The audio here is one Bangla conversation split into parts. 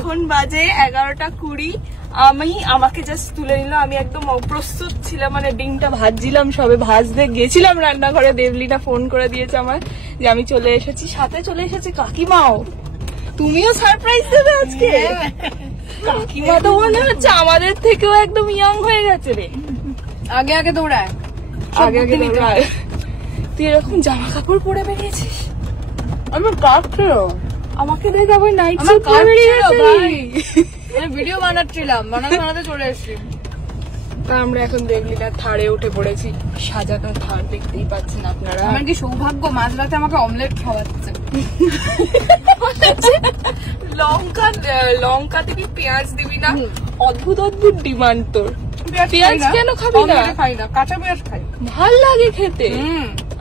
এখন বাজে 11:20। আমাকে জাস্ট তুলে নিল। আমি একদম অপ্রস্তুত ছিলাম, মানে ডিমটা ভাজছিলাম, সবে ভাজতে গেছিলাম রান্নাঘরে। দেবলিনা ফোন করে দিয়েছে আমার যে আমি চলে এসেছি, সাথে চলে এসেছে কাকিমাও। তুমিও সারপ্রাইজ দেবে আজকে? কাকিমা তো মনে হচ্ছে আমাদের থেকেও একদম ইয়াং হয়ে গেছে রে। আগে আগে দৌড়ায়, আগে আগে দৌড়ায়। তুই এরকম জামা কাপড় পরে বেরিয়েছিস? আমার কাটছিল, আমাকে দেখে আবার নাইট আমার কাটছিল ভাই। আমি ভিডিও বানাচ্ছিলাম, বানাতে চলে এসেছি। তা আমরা এখন দেবলিনা থাড়ে উঠে পড়েছি। সাজানো থাড় দেখতেই পাচ্ছেন আপনারা। আমার কি সৌভাগ্য, মাঝরাতে আমাকে অমলেট খাওয়াচ্ছে। লঙ্কা দিবি, পেঁয়াজ দিবি না? অদ্ভুত অদ্ভুত ডিমান্ড তোর। পেঁয়াজ কেন খাবি না? খাই না, কাঁচা পেঁয়াজ খাই, ভাল লাগে খেতে।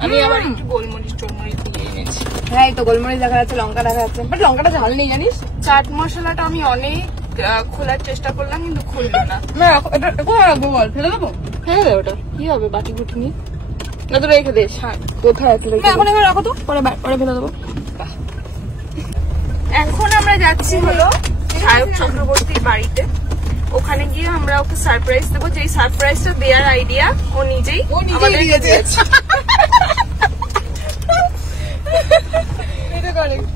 আমি আবার একটু গোলমরিচ টোলমরিচ দিয়ে এনেছি। হ্যাঁ এই তো গোলমরিচ দেখা যাচ্ছে, লঙ্কা দেখা যাচ্ছে, বাট লঙ্কাটা ঝাল নেই জানিস। চাট মশলাটা আমি অনেক খোলার চেষ্টা করলাম কিন্তু খুললো না। ফেলে দেবো? ফেলে দে, ওটা কি হবে? বাটি বুটি নিয়ে না তো রেখে দে। কোথায় এখন এবার রাখো তো, পরে ফেলে দেবো। এখন আমরা যাচ্ছি হলো সায়ক চক্রবর্তীর বাড়িতে। ওখানে গিয়ে আমরা ওকে সারপ্রাইজ দেবো। যে সারপ্রাইজটা দেওয়ার আইডিয়া ও নিজেই আমাদের দিয়েছে।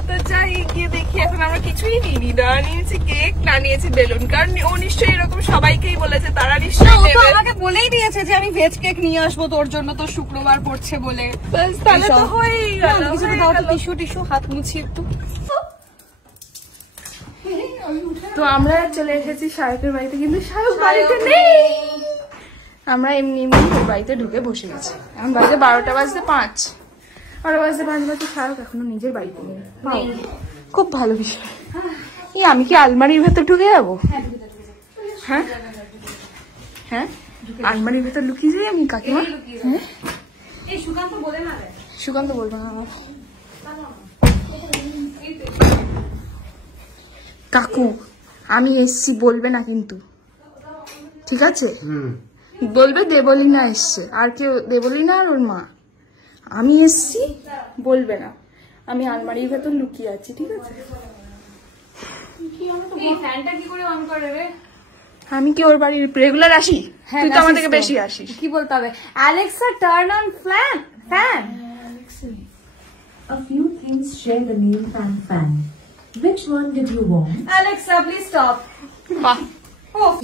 তো যাই গিয়ে দেখি। এখন আমরা কিছুই নিইনি, না নিয়েছি কেক, না নিয়েছি বেলুন, কারণ ও নিশ্চয়ই এরকম সবাইকেই বলেছে, তারা নিশ্চয়ই আমাকে বলেই দিয়েছে যে আমি ভেজ কেক নিয়ে আসবো তোর জন্য, তোর শুক্রবার পড়ছে বলে। তাহলে তো হয়েই গেল। টিস্যু হাত মুছি একটু। তো আমরা চলে এসেছি সায়কের বাড়িতে, কিন্তু সায়ক বাড়িতে নেই। আমরা এমনি ওর বাড়িতে ঢুকে বসে গেছি। এখন বাজে 12টা বাজতে 5। 12 বাজতে 5 বাজে, সায়ক এখনো নিজের বাড়িতে নেই। খুব ভালো বিষয়। আমি কি আলমারির ভেতর ঢুকে যাবো? হ্যাঁ হ্যাঁ, আলমারির ভেতর লুকিয়ে যাই আমি কাকিমা। হ্যাঁ সুকান্ত বলবো না কাকু, আমি এসছি বলবে না কিন্তু, ঠিক আছে? বলবে দেবলিনা এসছে, আর কেউ, দেবলিনা আর ওর মা। আমি এসছি বলবে না, আমি আলমারির ভেতর লুকিয়ে আছি, ঠিক আছে? আমি কি ওর বাড়ির রেগুলার আসি? তুই তো আমার থেকে বেশি আসিস। কি বলতে হবে? Alexa turn on fan. A few things share the name fan. Which one did you want? Alexa, please stop.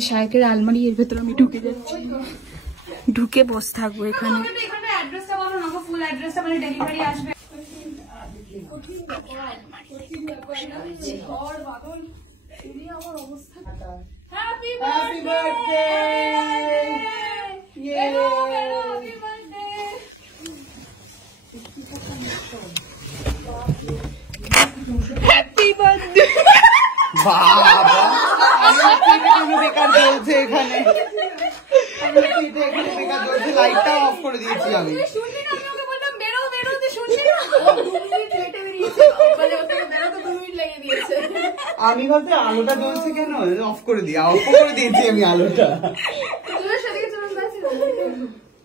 শায়কের আলমারি এর ভেতর আমি ঢুকে যাচ্ছি, ঢুকে বসে থাকবো এখানে। এখানে অ্যাড্রেসটা বলো না, ফুল অ্যাড্রেসটা, মানে ডেলিভারি আসবে। Happy birthday. Happy birthday. Happy birthday. বাবা বেকার চলছে এখানে, লাইটটা অফ করে দিয়েছি আমি। আমি বলতে আলোটা জ্বলছে কেন, অফ করে দিয়েছি আমি আলোটা।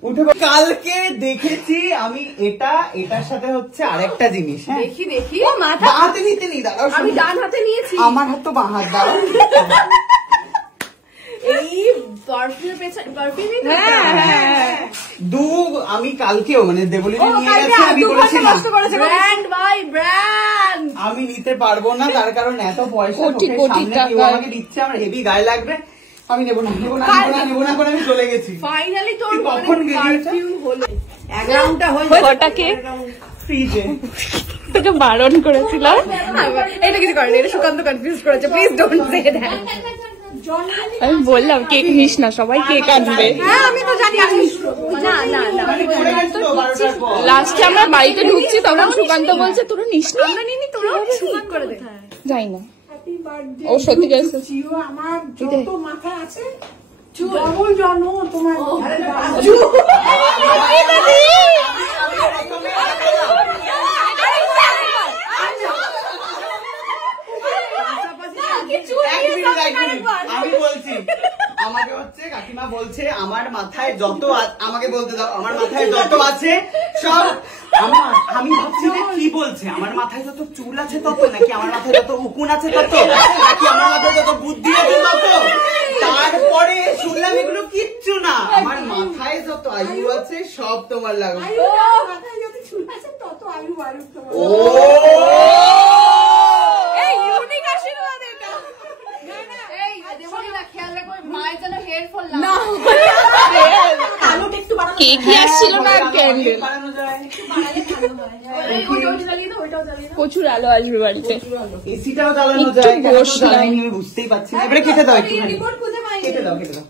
উঠে কালকে দেখেছি আমি এটার সাথে হচ্ছে আরেকটা জিনিস। দেখি ও মাথা হাতে নিতে নি, দাঁড়াও, আমি ডান হাতে নিয়েছি, আমার হাত তো বাঁ হাত। দাঁড়াও, এই পারফিউম আমি কালকেও মানে দেবলিনা নিয়ে গেছে, আমি বলেছিলাম ব্র্যান্ড বাই ব্র্যান্ড আমি নিতে পারবো না, তার কারণ এত পয়সা কেউ আমাকে দিচ্ছে, আমার হেভি গায়ে লাগবে, আমি নেবো না করে আমি চলে গেছি। ফাইনালি তোর কখন পারফিউম হলো, 1 রাউন্ডটা হলো। ওটাকে ফ্রিজে তোকে বারণ করেছিলাম। এটা কিছু করেনি, এটা সুকান্ত কনফিউজ করেছে, প্লিজ ডোন্ট সে দ্যাট। আমি বললাম কেক নিস না, সবাই কেক আনবে। আমি তো জানি। না লাস্টে আমরা বাড়িতে ঢুকছি, তখন সুকান্ত বলছে তোরা নিস না। আমরা নিনি, তোরা সুকান্ত করে দে। যাই না, ও সত্যি গেছে। আমার যত মাথা আছে ডবল জানো তোমার। মাথায় যত আমাকে বলতে দাও, আমার মাথায় যত আছে সব আমি ভাবছি যে কি বলছে, আমার মাথায় যত চুল আছে তত, নাকি আমার মাথায় যত উকুন আছে তত, নাকি আমার মাথায় যত বুদ্ধি আছে তত। তারপরে শুনলাম এগুলো কিচ্ছু না, আমার মাথায় যত আয়ু আছে সব তোমার লাগবে। মাথায় যত চুল আছে তত আয়ু বাড়ুক তোমার। ও এই ইউনিক আশীর্বাদ এটা। আলুটা একটু বাড়ানো কেক আসছিল না ক্যান্ডেল, বানানো যায়। প্রচুর আলো আসবে বাড়িতে। এসিটাও জ্বালানো একটু যায়, কেন বসলাম। জ্বালাইনি আমি বুঝতেই পারছি না। এবারে কেটে দাও একটু, রিমোট খুঁজে পাইনি, কেটে দাও, কেটে দাও,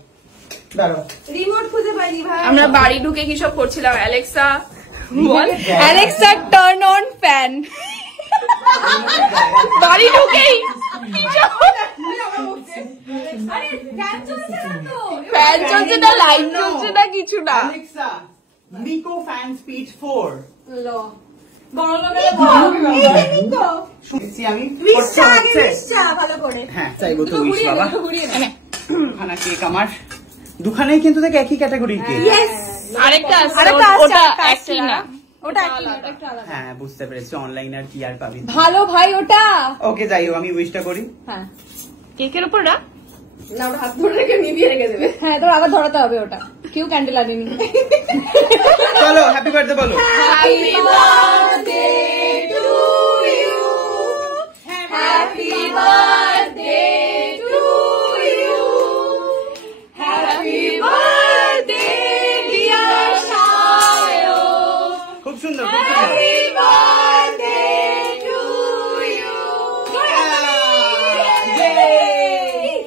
দাঁড়াও। রিমোট খুঁজে পাইনি ভাই। আমরা বাড়ি ঢুকে কি সব করছিলাম, Alexa ball, Alexa turn on fan. বাড়ি ঢুকেই ফ্যান চলছে না, লাইট চলছে না, কিছু না। Alexa, Nico fan speed 4 শুনছি আমি, করতে হচ্ছে। ভালো করে হ্যাঁ চাইবো তো উইশ বাবা। খানা কেক আমার দুখানেই কিন্তু দেখ একই ক্যাটাগরির কেক। আরেকটা আছে, আরেকটা আছে, ওটা আরেকটা আছে একই না। ওটা একটা আলাদা। হ্যাঁ বুঝতে পেরেছি, অনলাইন আর কি আর পাবি। ভালো ভাই ওটা। ওকে যাই হোক, আমি উইশটা করি। হ্যাঁ কেকের উপর না, আমরা হাত ধরে রেখে নিভিয়ে রেখে দেবে। হ্যাঁ তোর আগে ধরাতে হবে ওটা, কেউ ক্যান্ডেল আনেনি। চলো হ্যাপি বার্থডে বলো। Happy birthday to you, happy birthday to you, happy birthday dear Sayan, খুব সুন্দর, খুব সুন্দর। Happy birthday to you.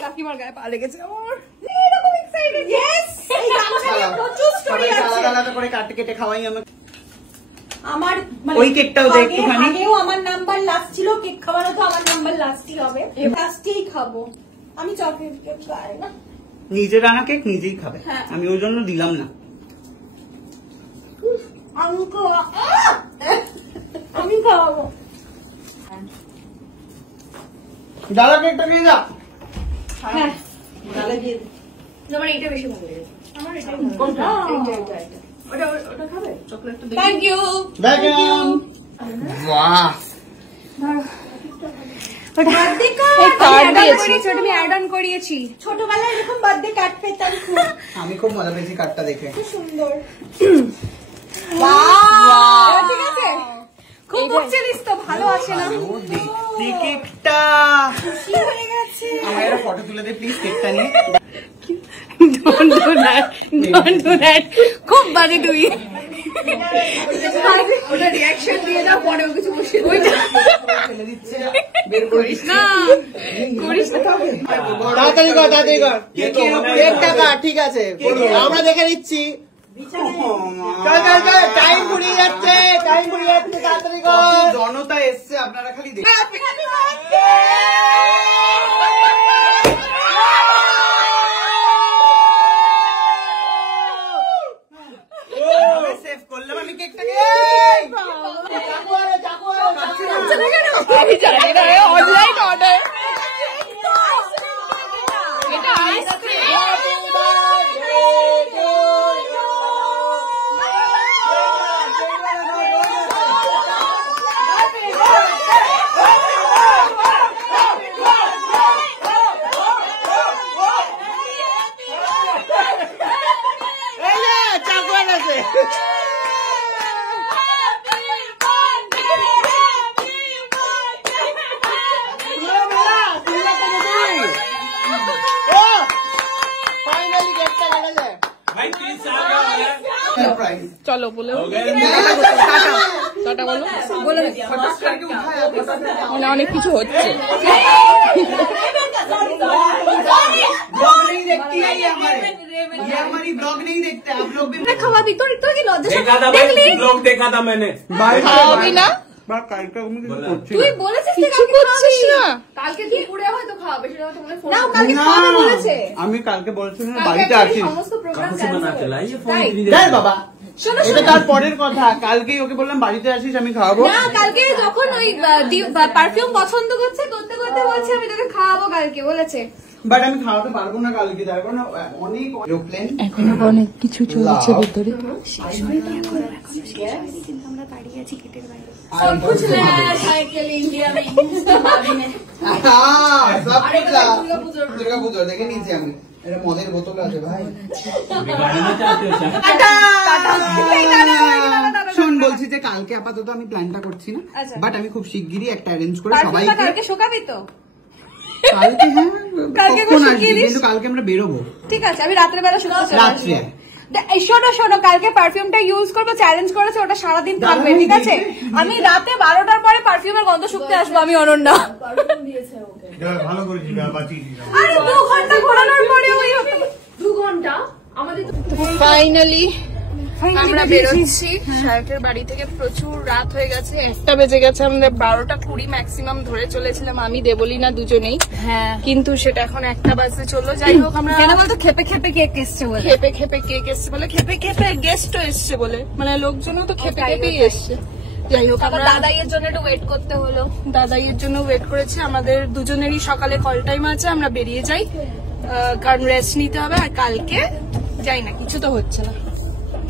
কাকিমার গায়ে পা লেগেছে আমার, এরকম এক্সাইটেড। ইয়েস, এই গানটা নিয়ে প্রচুর স্টোরি সবাইকে আছে। আলাদা আলাদা করে কাটে কেটে খাওয়াই আমি। আমার ওই কেকটাও দে একটুখানি। আগেও আমার নাম্বার লাস্ট ছিল, কেক খাওয়ানো তো আমার নাম্বার লাস্টই হবে, লাস্টেই খাবো আমি। চকলেট কেক খাই না, নিজের রান্না কেক নিজেই খাবে, হ্যাঁ। আমি ওই জন্য দিলাম না। আমি খাওয়াবো। দাদা কেকটা নিয়ে যা। হ্যাঁ তোমার এইটা বেশি ভালো লাগে। আমার এটা ওটা খাবে চকলেটটা। Thank you. দেখেন বাহ, বার্থডে এই কার্ড দিয়েছি। আমি অ্যাড অন করিয়েছি। ছোটবেলায় এরকম বার্থডে কার্ড পেতাম খুব আমি খুব মজা পেয়েছি কার্ডটা দেখে। সুন্দর। বাহ ঠিক আছে, খুব বকছিলিস তো, ভালো আছে না? ও দেখতে কেকটা, খুশি হয়ে গেছে। আমার একটা ফটো তুলে দে প্লিজ কেকটা নিয়ে। Don't do that. Don't do that. খুব বাজে তুই। ওটা রিঅ্যাকশন দিয়ে দাও, পরেও কিছু বসে ফেলে দিচ্ছে, বের করিস না, করিস না। তাড়াতাড়ি কর, তাড়াতাড়ি কর। কেকটা কাট, ঠিক আছে আমরা দেখে নিচ্ছি। চল চল চল, টাইম ফুরিয়ে যাচ্ছে, টাইম ফুরিয়ে যাচ্ছে, তাড়াতাড়ি কর। জনতা এসছে, আপনারা খালি দেখুন। সেভ করলাম আমি কেকটাকে। চাকু আরে, চাকু আরে, আমি জানি না, অনলাইন অর্ডার। এটা আইসক্রিম। এই নে, চাকু আনছে। ফাইনালি কেকটা কেটেছে। সারপ্রাইজ। চলো বলো, টাটা বলো। ফটাফট करके उठाया, फटाफट। মানে অনেক কিছু হচ্ছে। ब्लॉग नहीं देखती है ये हमारी ब्लॉग नहीं देखते आप लोग भी। খাওয়াবি তোর, তোর কি লজ্জা? देखा था भाई, ब्लॉग देखा था मैंने। খাওয়াবি না? তুই বলেছিস যে কিছু করছিস না। কালকে দুপুরে হয়তো খাওয়াবে, সেটা তো মনে ফোন না, ও কালকে খাওয়াবে বলেছে। আমি কালকে বলছিলাম বাড়িতে আসিস। সমস্ত প্রোগ্রাম कहाँ से बना के लाई ये फोन তাই। इतनी দেখ देर? বাবা, শোনো এটা তার পরের কথা। কালকেই ওকে বললাম বাড়িতে আসিস, আমি খাওয়াবো। না, কালকে যখন ওই পারফিউম পছন্দ করতে করতে বলছে আমি তোকে খাওয়াবো কালকে বলেছে। বাট আমি খাওয়াতে পারবো না কালকে, তার কারণ অনেক এরোপ্লেন এখনো অনেক কিছু চলছে ভিতরে। দুর্গাপুজোর দেখে নিয়েছি আমি। এটা মদের বোতল আছে ভাই। শোন, বলছি যে কালকে আপাতত আমি প্ল্যানটা করছি না, বাট আমি খুব শিগগিরই একটা অ্যারেঞ্জ করে সবাইকে কালকে শোকাবি তো? কালকে হ্যাঁ কালকে কখন আসবি? কিন্তু কালকে আমরা বেরোবো ঠিক আছে, আমি রাত্রে বেলা শুনতে চলে রাত্রে। শোনো শোনো, কালকে পারফিউমটা ইউজ করবো, চ্যালেঞ্জ করেছে, ওটা সারাদিন থাকবে, ঠিক আছে? আমি রাতে 12টার পরে পারফিউমের গন্ধ শুকতে আসবো, আমি অনন্যা। ভালো করেছি, বাঁচিয়েছি। আরে 2 ঘন্টা ঘোরানোর পরে ওই 2 ঘন্টা আমাদের ফাইনালি আমরা বেরোচ্ছি শায়কের বাড়ি থেকে। প্রচুর রাত হয়ে গেছে, 1টা বেজে গেছে। আমরা 12:20 ম্যাক্সিমাম ধরে চলেছিলাম, আমি দেবলীনা দুজনেই। হ্যাঁ, কিন্তু সেটা এখন 1টা বাজতে চললো। যাই হোক, আমরা কেন বলতো খেপে খেপে কেক এসছে বলে, খেপে খেপে কেক এসছে বলে, খেপে খেপে গেস্টও এসছে বলে, মানে লোকজনও তো খেপে খেপেই এসছে। যাই হোক, আমরা দাদাইয়ের জন্য একটু ওয়েট করতে হলো। দাদাইয়ের জন্য ওয়েট করেছি। আমাদের দুজনেরই সকালে কল টাইম আছে, আমরা বেরিয়ে যাই, কারণ রেস্ট নিতে হবে। আর কালকে যাই না, কিছু তো হচ্ছে না,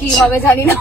কি হবে জানি না।